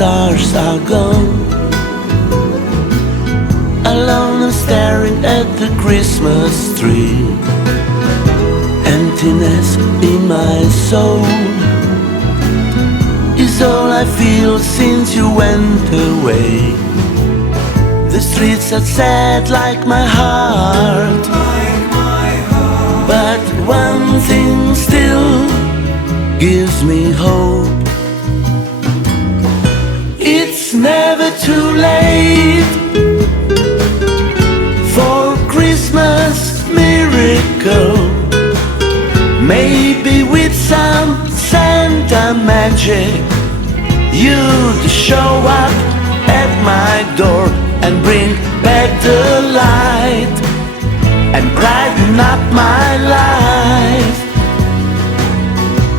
stars are gone. Alone I'm staring at the Christmas tree. Emptiness in my soul is all I feel since you went away. The streets are sad like my heart, but one thing still gives me hope. It's never too late for Christmas miracle. Maybe with some Santa magic you'd show up at my door and bring back the light and brighten up my life.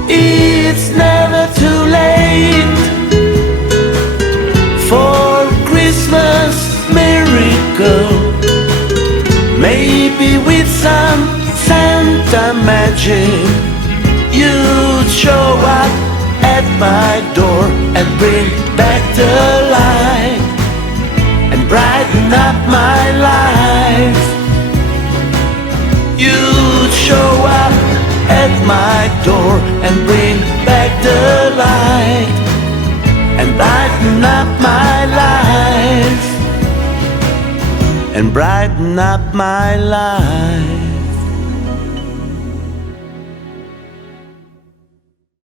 It's never too late for Christmas miracle. Maybe with some Santa magic you'd show up at my door and bring back the light and brighten up my life. You'd show up at my door and bring back the light and brighten up my life and brighten up my life.